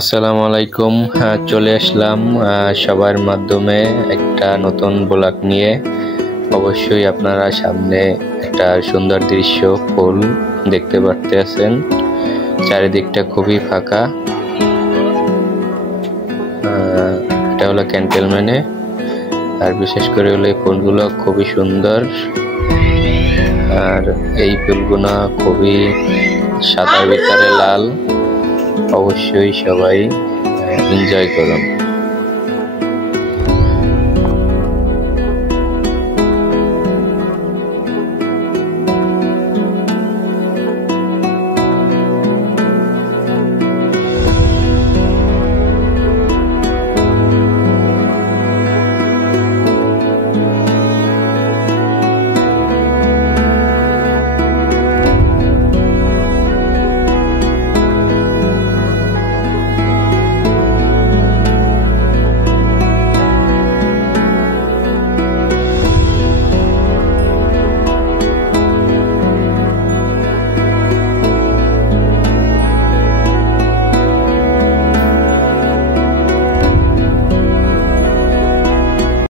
আসসালামু আলাইকুম। চলে আসলাম সবার মাধ্যমে একটা নতুন ব্লগ নিয়ে। অবশ্যই আপনারা সামনে একটা সুন্দর দৃশ্য ফুল দেখতে পারতেছেন। চারিদিকটা খুবই ফাঁকা। এটা হলো ক্যান্টনমেন্টে, আর বিশেষ করে হলো এই ফুলগুলো খুবই সুন্দর। আর এই ফুলগুলো খুবই সাদার ভিতরে লাল। অবশ্যই সবাই এনজয় করুন।